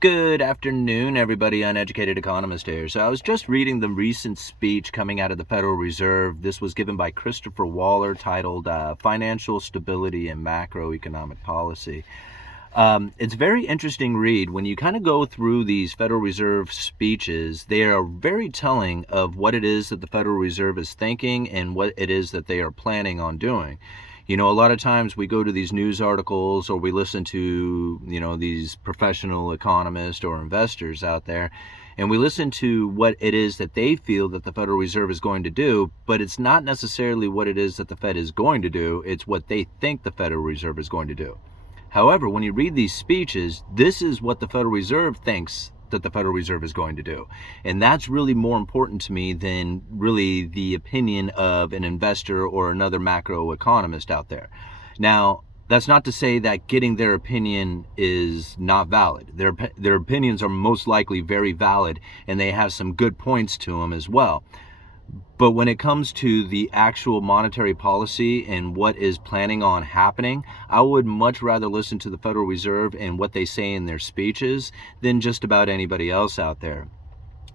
Good afternoon, everybody. Uneducated Economist here. So I was just reading the recent speech coming out of the Federal Reserve. This was given by Christopher Waller, titled Financial Stability and Macroeconomic Policy. It's a very interesting read. When you kind of go through these Federal Reserve speeches, they are very telling of what it is that the Federal Reserve is thinking and what it is that they are planning on doing. You know, a lot of times we go to these news articles or we listen to, these professional economists or investors out there, and we listen to what it is that they feel that the Federal Reserve is going to do, but it's not necessarily what it is that the Fed is going to do. It's what they think the Federal Reserve is going to do. However, when you read these speeches, this is what the Federal Reserve thinks that the Federal Reserve is going to do. And that's really more important to me than really the opinion of an investor or another macroeconomist out there. Now, that's not to say that getting their opinion is not valid. Their opinions are most likely very valid, and they have some good points to them as well. But when it comes to the actual monetary policy and what is planning on happening, I would much rather listen to the Federal Reserve and what they say in their speeches than just about anybody else out there.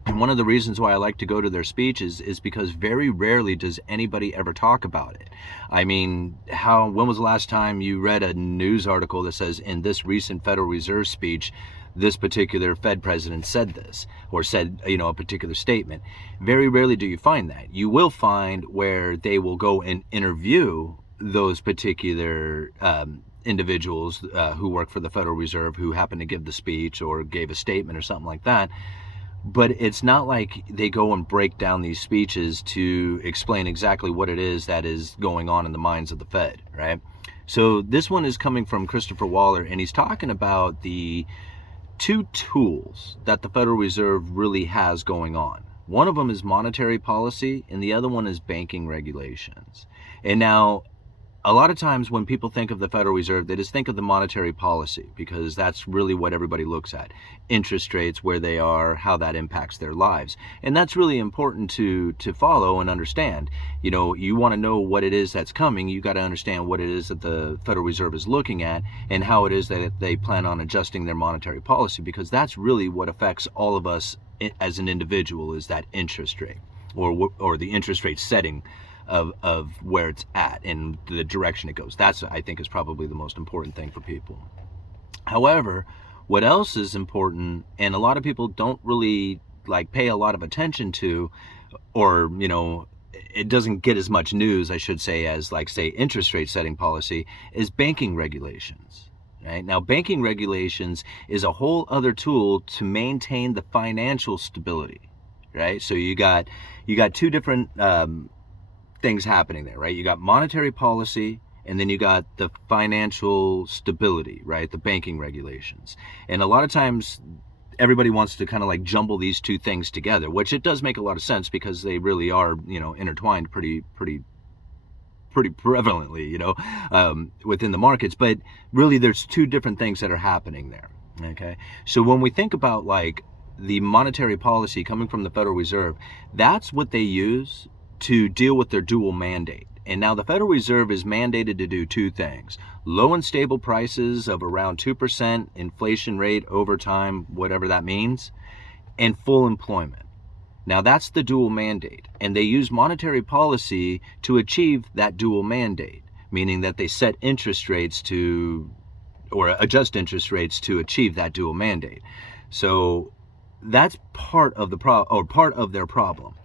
And one of the reasons why I like to go to their speeches is because very rarely does anybody ever talk about it. I mean, when was the last time you read a news article that says in this recent Federal Reserve speech, this particular Fed president said this, or said, a particular statement? Very rarely do you find that. You will find where they will go and interview those particular individuals who work for the Federal Reserve who happen to give the speech or gave a statement or something like that. But it's not like they go and break down these speeches to explain exactly what it is that is going on in the minds of the Fed, right? So this one is coming from Christopher Waller, and he's talking about the two tools that the Federal Reserve really has going on. One of them is monetary policy, and the other one is banking regulations. And now, a lot of times when people think of the Federal Reserve, they just think of the monetary policy because that's really what everybody looks at. Interest rates, where they are, how that impacts their lives. And that's really important to follow and understand. You want to know what it is that's coming. You got to understand what it is that the Federal Reserve is looking at and how it is that they plan on adjusting their monetary policy, because that's really what affects all of us as an individual, is that interest rate or the interest rate setting of where it's at and the direction it goes. That's, I think, is probably the most important thing for people. However, what else is important, and a lot of people don't really pay a lot of attention to, or it doesn't get as much news, I should say, as say interest rate setting policy, is banking regulations. Right? Now, banking regulations is a whole other tool to maintain the financial stability. Right? So you got two different things happening there, right? You got monetary policy, and then you got the financial stability, right? The banking regulations. And a lot of times everybody wants to kind of jumble these two things together, which it does make a lot of sense because they really are, intertwined pretty prevalently, within the markets. But really there's two different things that are happening there. Okay. So when we think about the monetary policy coming from the Federal Reserve, that's what they use to deal with their dual mandate. And now the Federal Reserve is mandated to do two things: low and stable prices of around 2% inflation rate over time, whatever that means, and full employment. Now that's the dual mandate. And they use monetary policy to achieve that dual mandate, meaning that they set interest rates or adjust interest rates to achieve that dual mandate. So that's part of their problem.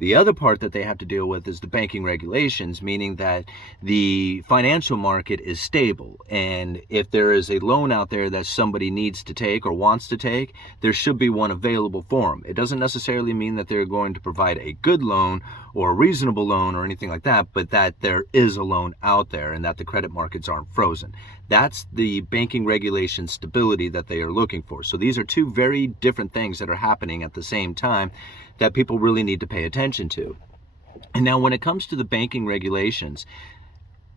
The other part that they have to deal with is the banking regulations, meaning that the financial market is stable. And if there is a loan out there that somebody needs to take or wants to take, there should be one available for them. It doesn't necessarily mean that they're going to provide a good loan or a reasonable loan or anything like that, but that there is a loan out there and that the credit markets aren't frozen. That's the banking regulation stability that they are looking for. So these are two very different things that are happening at the same time that people really need to pay attention to. And now when it comes to the banking regulations,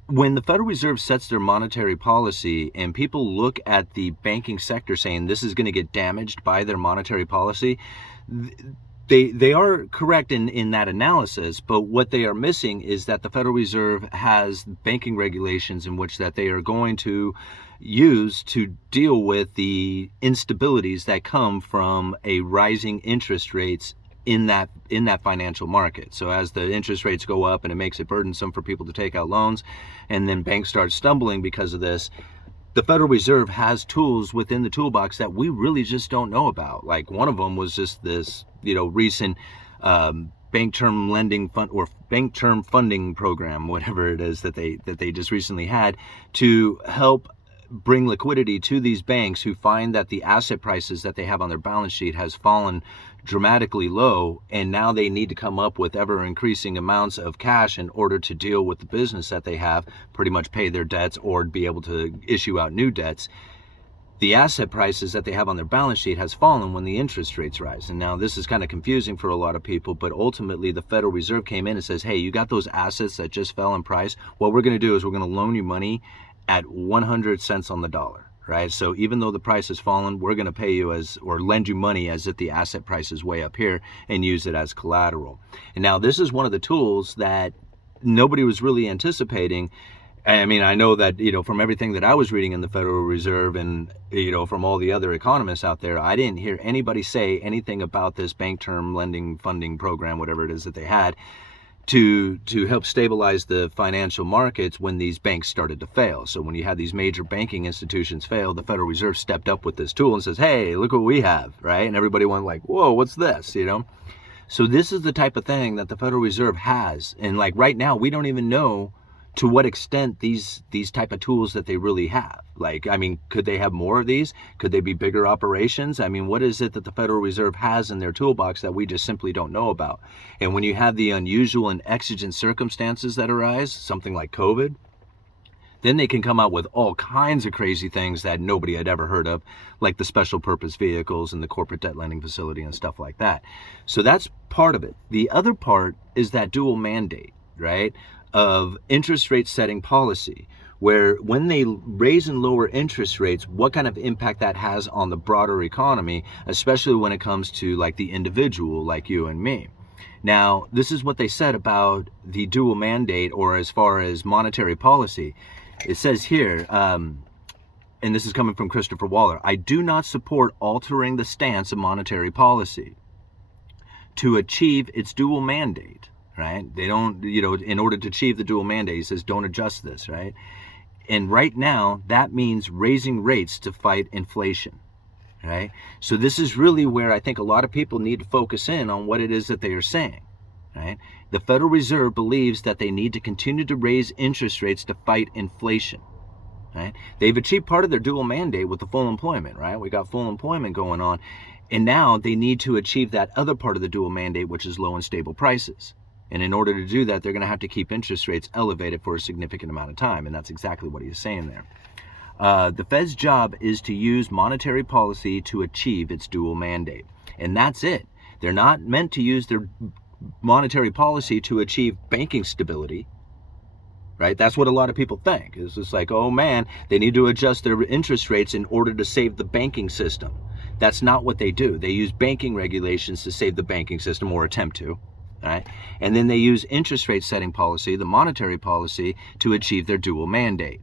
when the Federal Reserve sets their monetary policy and people look at the banking sector saying this is going to get damaged by their monetary policy, they are correct in that analysis, but what they are missing is that the Federal Reserve has banking regulations in which that they are going to use to deal with the instabilities that come from a rising interest rates in that financial market. So as the interest rates go up and it makes it burdensome for people to take out loans, and then banks start stumbling because of this, the Federal Reserve has tools within the toolbox that we really just don't know about. Like one of them was just this, recent bank term lending fund or bank term funding program, whatever it is that they just recently had, to help bring liquidity to these banks who find that the asset prices that they have on their balance sheet has fallen dramatically low, and now they need to come up with ever increasing amounts of cash in order to deal with the business that they have, pretty much pay their debts or be able to issue out new debts. The asset prices that they have on their balance sheet has fallen when the interest rates rise. And now this is kind of confusing for a lot of people, but ultimately the Federal Reserve came in and says, hey, you got those assets that just fell in price? What we're going to do is we're going to loan you money at 100 cents on the dollar, right? So even though the price has fallen, we're going to pay you or lend you money as if the asset price is way up here and use it as collateral. And now this is one of the tools that nobody was really anticipating. I mean, I know that, from everything that I was reading in the Federal Reserve and, from all the other economists out there, I didn't hear anybody say anything about this bank term lending funding program, whatever it is that they had, to help stabilize the financial markets when these banks started to fail. So when you had these major banking institutions fail, the Federal Reserve stepped up with this tool and says, hey, look what we have, right? And everybody went like, whoa, what's this, So this is the type of thing that the Federal Reserve has. And like right now, we don't even know to what extent these type of tools that they really have. Like, I mean, could they have more of these? Could they be bigger operations? I mean, what is it that the Federal Reserve has in their toolbox that we just simply don't know about? And when you have the unusual and exigent circumstances that arise, something like COVID, then they can come out with all kinds of crazy things that nobody had ever heard of, like the special purpose vehicles and the corporate debt lending facility and stuff like that. So that's part of it. The other part is that dual mandate, right, of interest rate setting policy, where when they raise and lower interest rates, what kind of impact that has on the broader economy, especially when it comes to like the individual like you and me. Now, this is what they said about the dual mandate, or as far as monetary policy. It says here, and this is coming from Christopher Waller, I do not support altering the stance of monetary policy to achieve its dual mandate. Right? They don't, in order to achieve the dual mandate, he says, don't adjust this, right? And right now, that means raising rates to fight inflation, right? So this is really where I think a lot of people need to focus in on what it is that they are saying, right? The Federal Reserve believes that they need to continue to raise interest rates to fight inflation, right? They've achieved part of their dual mandate with the full employment, right? We got full employment going on. And now they need to achieve that other part of the dual mandate, which is low and stable prices. And in order to do that, they're going to have to keep interest rates elevated for a significant amount of time. And that's exactly what he's saying there. The Fed's job is to use monetary policy to achieve its dual mandate. And that's it. They're not meant to use their monetary policy to achieve banking stability, right? That's what a lot of people think. It's just like, oh man, they need to adjust their interest rates in order to save the banking system. That's not what they do. They use banking regulations to save the banking system, or attempt to. Right? And then they use interest rate setting policy, the monetary policy, to achieve their dual mandate,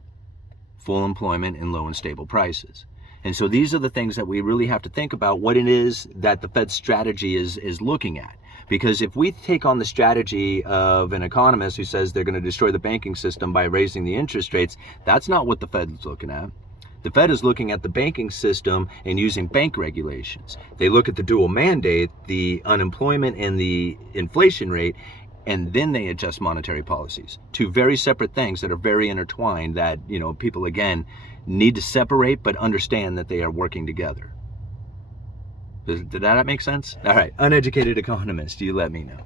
full employment and low and stable prices. And so these are the things that we really have to think about, what it is that the Fed's strategy is looking at. Because if we take on the strategy of an economist who says they're going to destroy the banking system by raising the interest rates, that's not what the Fed's looking at. The Fed is looking at the banking system and using bank regulations. They look at the dual mandate, the unemployment and the inflation rate, and then they adjust monetary policies. Two very separate things that are very intertwined that, people, again, need to separate but understand that they are working together. Did that make sense? All right, uneducated economist, you let me know.